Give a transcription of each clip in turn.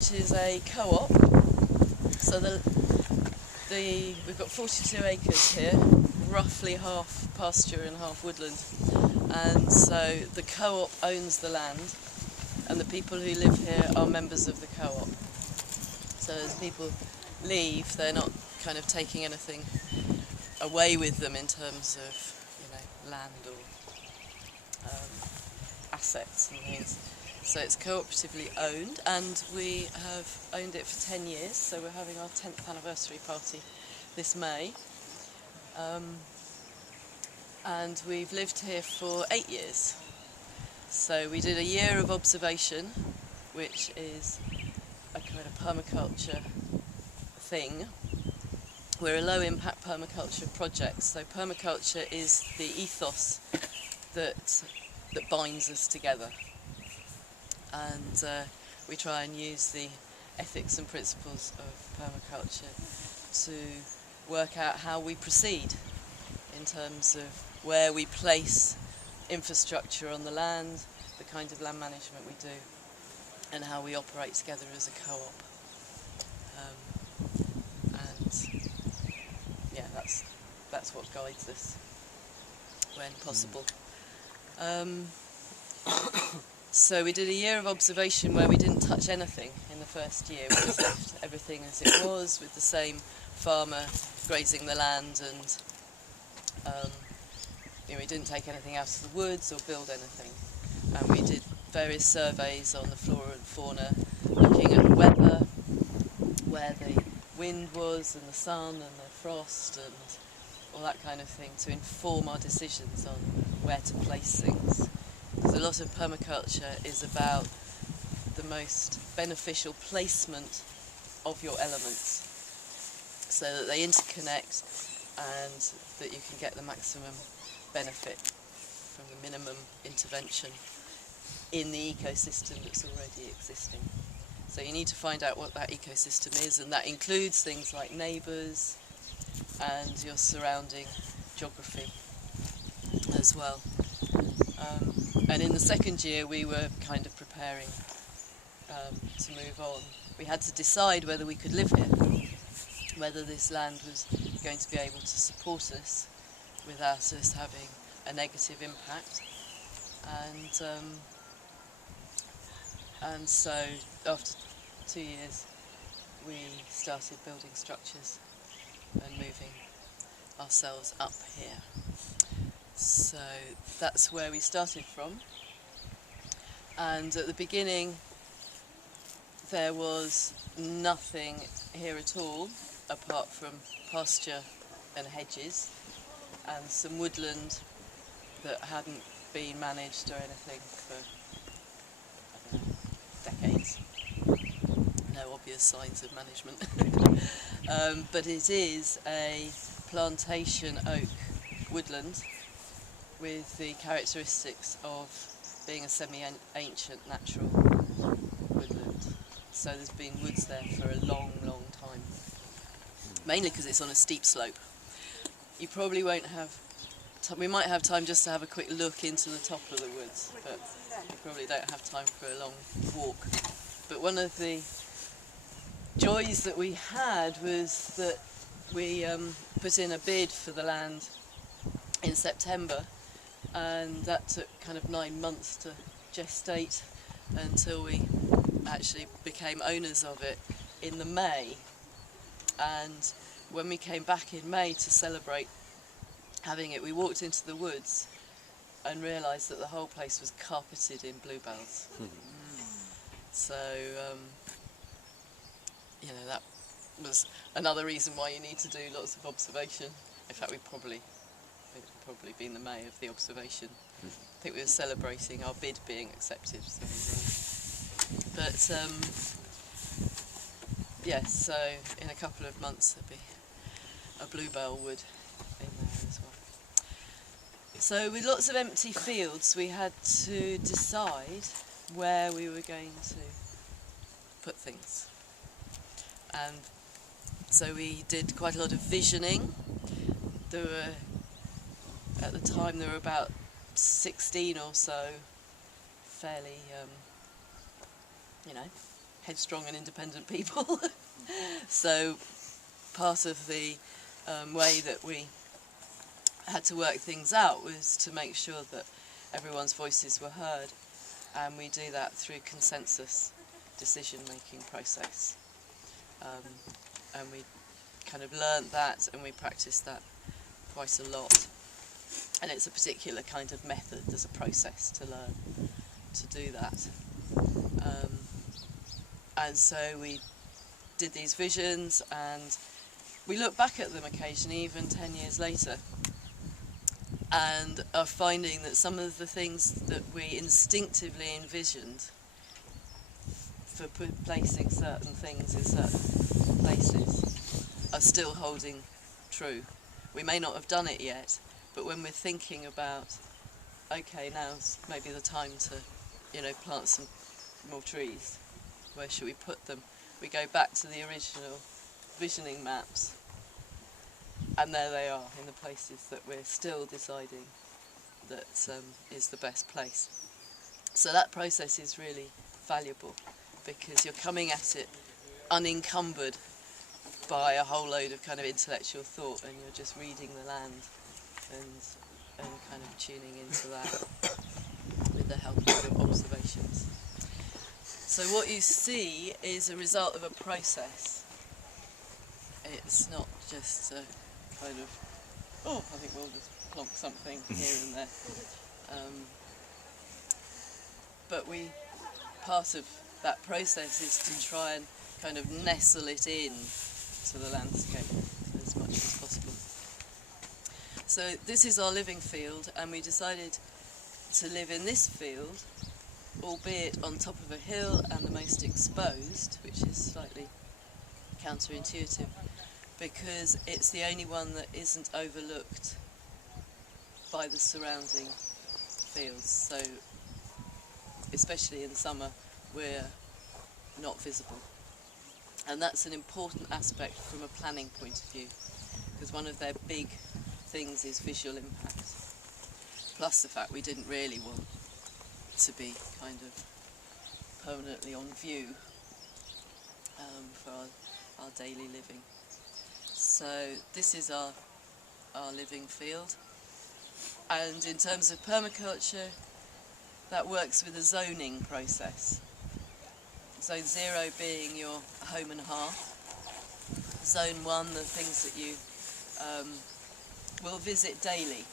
which is a co-op. So we've got 42 acres here, roughly half pasture and half woodland. And so the co-op owns the land, and the people who live here are members of the co-op. So as people leave, they're not kind of taking anything away with them in terms of, land or assets and things. So it's cooperatively owned, and we have owned it for 10 years, so we're having our 10th anniversary party this May. And we've lived here for 8 years. So we did a year of observation, which is a kind of permaculture thing. We're a low impact permaculture project, so permaculture is the ethos that binds us together. And we try and use the ethics and principles of permaculture to work out how we proceed in terms of where we place infrastructure on the land, the kind of land management we do, and how we operate together as a co-op. That's what guides us when possible. So we did a year of observation where we didn't touch anything in the first year. We just left everything as it was, with the same farmer grazing the land, and we didn't take anything out of the woods or build anything. And we did various surveys on the flora and fauna, looking at the weather, where the wind was and the sun and the frost and all that kind of thing, to inform our decisions on where to place things. Because a lot of permaculture is about the most beneficial placement of your elements, so that they interconnect and that you can get the maximum benefit from the minimum intervention in the ecosystem that's already existing. So you need to find out what that ecosystem is, and that includes things like neighbours and your surrounding geography as well. And in the second year we were kind of preparing to move on. We had to decide whether we could live here, whether this land was going to be able to support us without us having a negative impact. And so after 2 years we started building structures and moving ourselves up here. So that's where we started from. And at the beginning there was nothing here at all apart from pasture and hedges and some woodland that hadn't been managed or anything for, I don't know, decades. No obvious signs of management. But it is a plantation oak woodland with the characteristics of being a semi-ancient natural woodland. So there's been woods there for a long, long time. Mainly because it's on a steep slope. You probably won't have we might have time just to have a quick look into the top of the woods, but you probably don't have time for a long walk. But one of the joys that we had was that we put in a bid for the land in September, and that took kind of 9 months to gestate until we actually became owners of it in the May. And when we came back in May to celebrate having it, we walked into the woods and realised that the whole place was carpeted in bluebells. So that was another reason why you need to do lots of observation. In fact, we'd probably been the May of the observation. I think we were celebrating our bid being accepted. Yes, so in a couple of months there'll be a bluebell wood in there as well. So with lots of empty fields, we had to decide where we were going to put things. And so we did quite a lot of visioning. At the time there were about 16 or so fairly headstrong and independent people. So part of the way that we had to work things out was to make sure that everyone's voices were heard, and we do that through consensus decision-making process. And we kind of learnt that, and we practiced that quite a lot. And it's a particular kind of method, there's a process to learn to do that. And so we did these visions, and we look back at them occasionally, even 10 years later, and are finding that some of the things that we instinctively envisioned for placing certain things in certain places are still holding true. We may not have done it yet, but when we're thinking about, okay, now's maybe the time to, plant some more trees, where should we put them? We go back to the original visioning maps, and there they are in the places that we're still deciding that is the best place. So that process is really valuable, because you're coming at it unencumbered by a whole load of kind of intellectual thought, and you're just reading the land and kind of tuning into that with the help of your observations. So what you see is a result of a process. It's not just a kind of, I think we'll just plonk something here and there. But part of that process is to try and kind of nestle it in to the landscape as much as possible. So this is our living field, and we decided to live in this field, albeit on top of a hill and the most exposed, which is slightly counterintuitive, because it's the only one that isn't overlooked by the surrounding fields. So especially in summer, we're not visible. And that's an important aspect from a planning point of view, because one of their big things is visual impact, plus the fact we didn't really want to be kind of permanently on view for our daily living. So this is our living field, and in terms of permaculture, that works with a zoning process. Zone 0 being your home and hearth. Zone 1, the things that you will visit daily.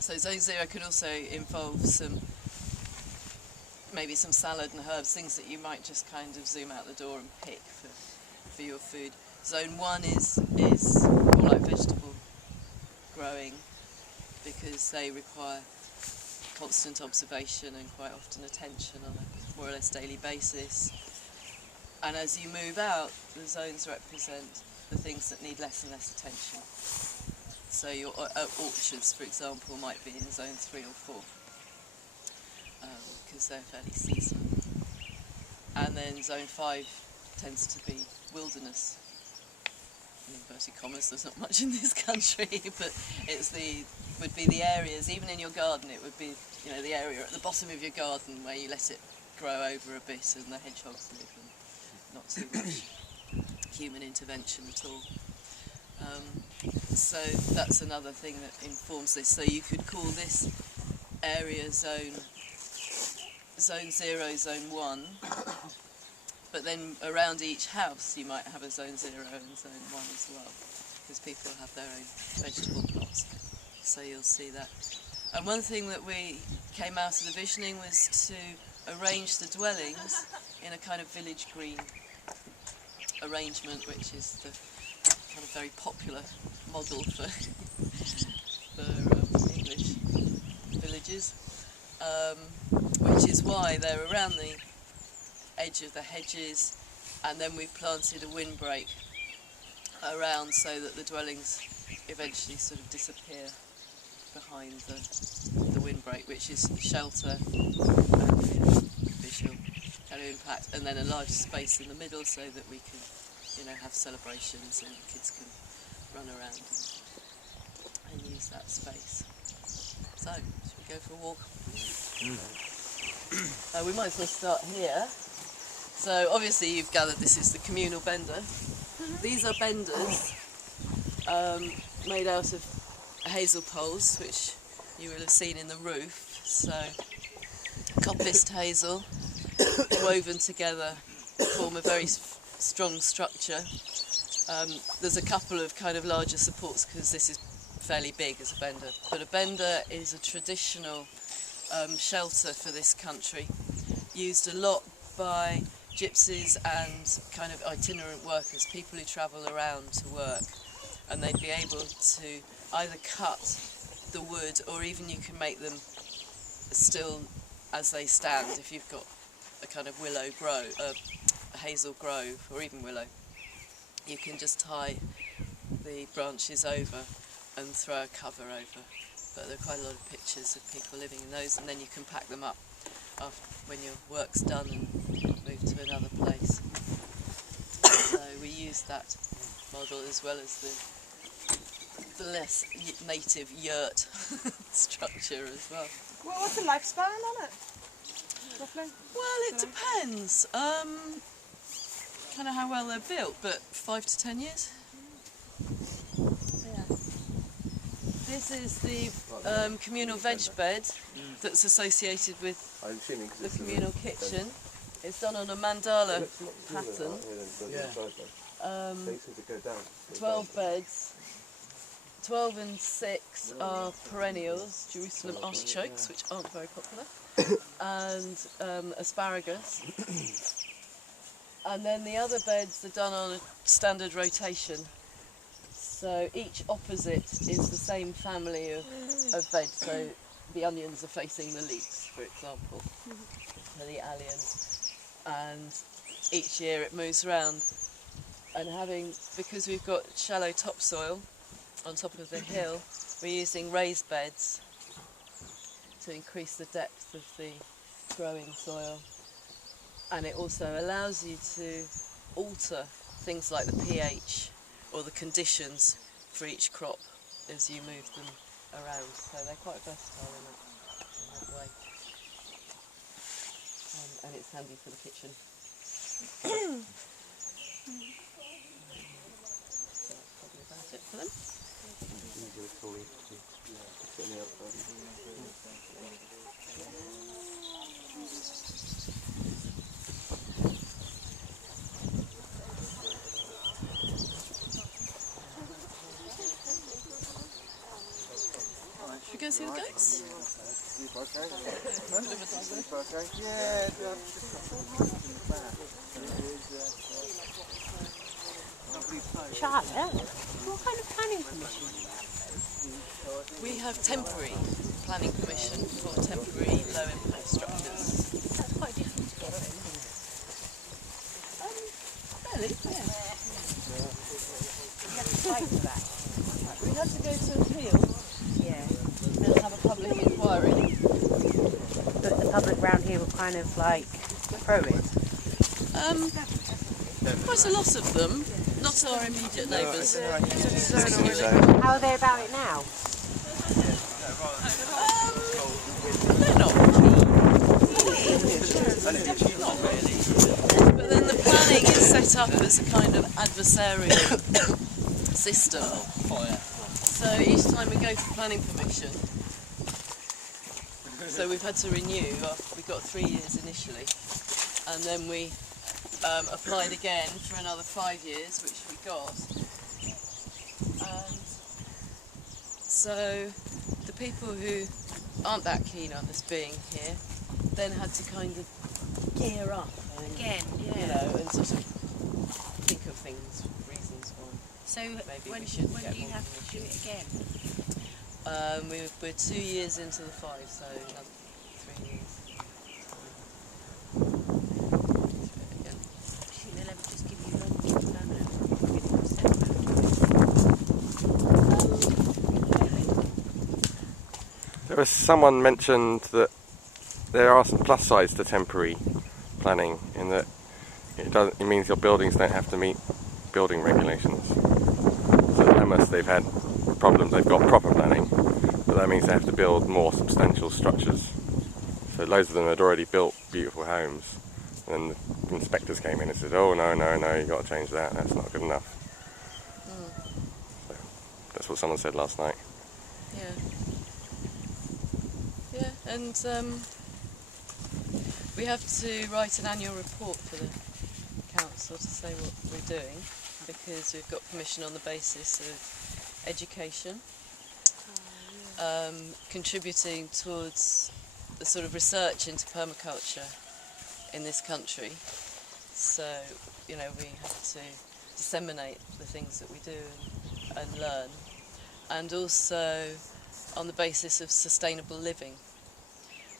So Zone 0 could also involve maybe some salad and herbs, things that you might just kind of zoom out the door and pick for your food. Zone 1 is more like vegetable growing, because they require constant observation and quite often attention on a more or less daily basis. And as you move out, the zones represent the things that need less and less attention. So your orchards, for example, might be in zone 3 or 4, because they're fairly seasonal. And then zone 5 tends to be wilderness. In inverted commas, there's not much in this country, but would be the areas, even in your garden, it would be the area at the bottom of your garden where you let it grow over a bit and the hedgehogs live, and not too much human intervention at all. So that's another thing that informs this. So you could call this area zone 0, zone 1, but then around each house you might have a zone 0 and zone 1 as well, because people have their own vegetable plots. So you'll see that. And one thing that we came out of the visioning was to arrange the dwellings in a kind of village green arrangement, which is the kind of very popular model for English villages, which is why they're around the edge of the hedges, and then we've planted a windbreak around so that the dwellings eventually sort of disappear behind the windbreak, which is shelter and visual kind of impact, and then a large space in the middle so that we can have celebrations and kids can run around and use that space. So, should we go for a walk? We might as well start here. So obviously you've gathered this is the communal bender. These are benders made out of hazel poles, which you will have seen in the roof. So coppiced hazel woven together form a very strong structure. There's a couple of kind of larger supports because this is fairly big as a bender, but a bender is a traditional shelter for this country, used a lot by gypsies and kind of itinerant workers, people who travel around to work, and they'd be able to either cut the wood, or even you can make them still as they stand. If you've got a kind of willow grove, a hazel grove, or even willow, you can just tie the branches over and throw a cover over. But there are quite a lot of pictures of people living in those, and then you can pack them up after, when your work's done, and move to another place. So we use that model as well as the less native yurt structure as well. Well, what's the lifespan on it, roughly? Well, it depends. Kind of how well they're built, but 5 to 10 years. Yeah. This is the communal veg bed that's associated with the communal kitchen. It's done on a mandala pattern. 12 beds. 12 and 6 are perennials, Jerusalem artichokes, which aren't very popular, and asparagus. And then the other beds are done on a standard rotation. So each opposite is the same family of veg. So the onions are facing the leeks, for example, or the alliums. And each year it moves around. And because we've got shallow topsoil on top of the hill, we're using raised beds to increase the depth of the growing soil. And it also allows you to alter things like the pH or the conditions for each crop as you move them around. So they're quite versatile in that way. And it's handy for the kitchen. So that's probably about it for them. Should we go see the goats? Charlotte, what kind of planning permission? We have temporary planning permission for temporary low impact structures. That's quite different to get, isn't it? Fairly, yeah. You have to fight for that. We had to go to appeal Yeah. and have a public inquiry. But the public round here were kind of like pro it. Quite a lot of them, not our immediate neighbours. How are they about it now? They're not not really. But then the planning is set up as a kind of adversarial system. So each time we go for planning permission, so we've had to renew. We got 3 years initially, and then we applied again for another 5 years, which we got. And so the people who aren't that keen on us being here then had to kind of gear up and, Again, yeah. you know, and sort of think of reasons why. So Maybe when we should do get you more have to do it again? We're 2 years into the 5, so another 3 years. Again. Do you think they'll ever just give you permanent? There was someone mentioned that there are some plus sides to temporary planning in that it means your buildings don't have to meet building regulations. So at Landmatters they've had problems, they've got proper planning, but that means they have to build more substantial structures So loads of them had already built beautiful homes, and then the inspectors came in and said, "Oh no, you've got to change that. That's not good enough." So that's what someone said last night. Yeah, and we have to write an annual report for the council to say what we're doing, because we've got permission on the basis of education, contributing towards the sort of research into permaculture in this country. So, you know, we have to disseminate the things that we do and learn, and also on the basis of sustainable living.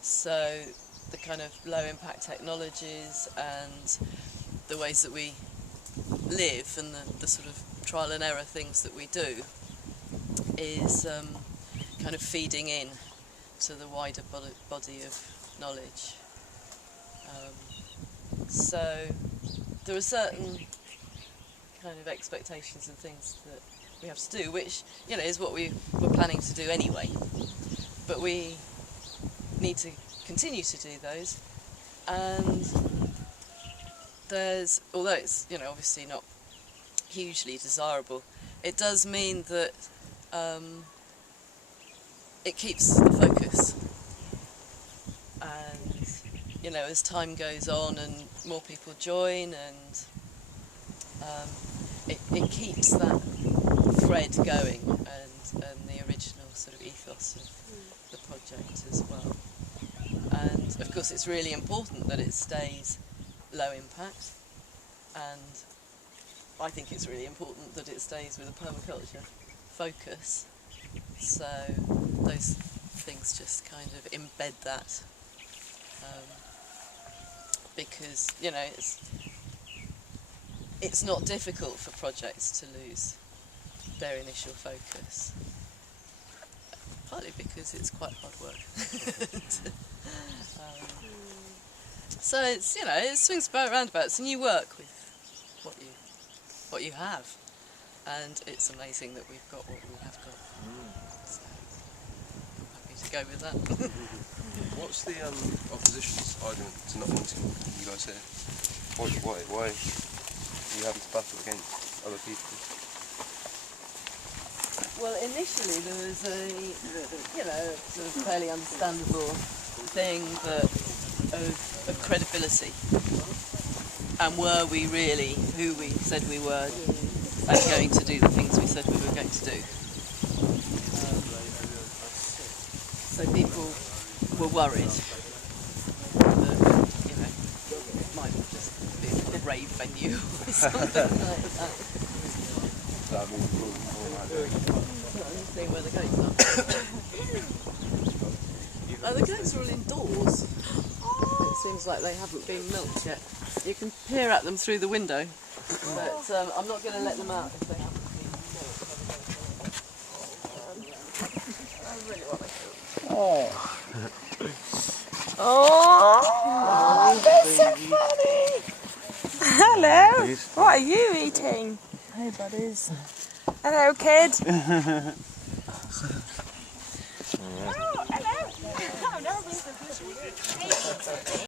So the kind of low impact technologies and the ways that we live and the sort of trial and error things that we do is kind of feeding in to the wider body of knowledge. So there are certain kind of expectations and things that we have to do, which, you know, is what we were planning to do anyway. But we need to continue to do those, and there's, although it's, you know, obviously not hugely desirable, it does mean that it keeps the focus, and, you know, as time goes on and more people join, and it keeps that thread going, and the original sort of ethos of the project as well. And of course it's really important that it stays low impact, and I think it's really important that it stays with a permaculture focus. So those things just kind of embed that, because, you know, it's not difficult for projects to lose their initial focus, partly because it's quite hard work. So it's, you know, it swings about roundabouts, and you work with what you have, and it's amazing that we've got what we have got. So I'm happy to go with that. What's the opposition's argument to not wanting you guys here? Why are you having to battle against other people? Well, initially there was a, you know, sort of fairly understandable thing of credibility, and were we really who we said we were and going to do the things we said we were going to do. So people were worried that, you know, it might just be a rave venue or something like that. See where the goats are. The goats are all indoors. It seems like they haven't been milked yet. You can peer at them through the window, but I'm not going to let them out if they haven't been milked. I really want to. Oh, that's so funny. Hello. What are you eating? Hey buddies. Hello, kid.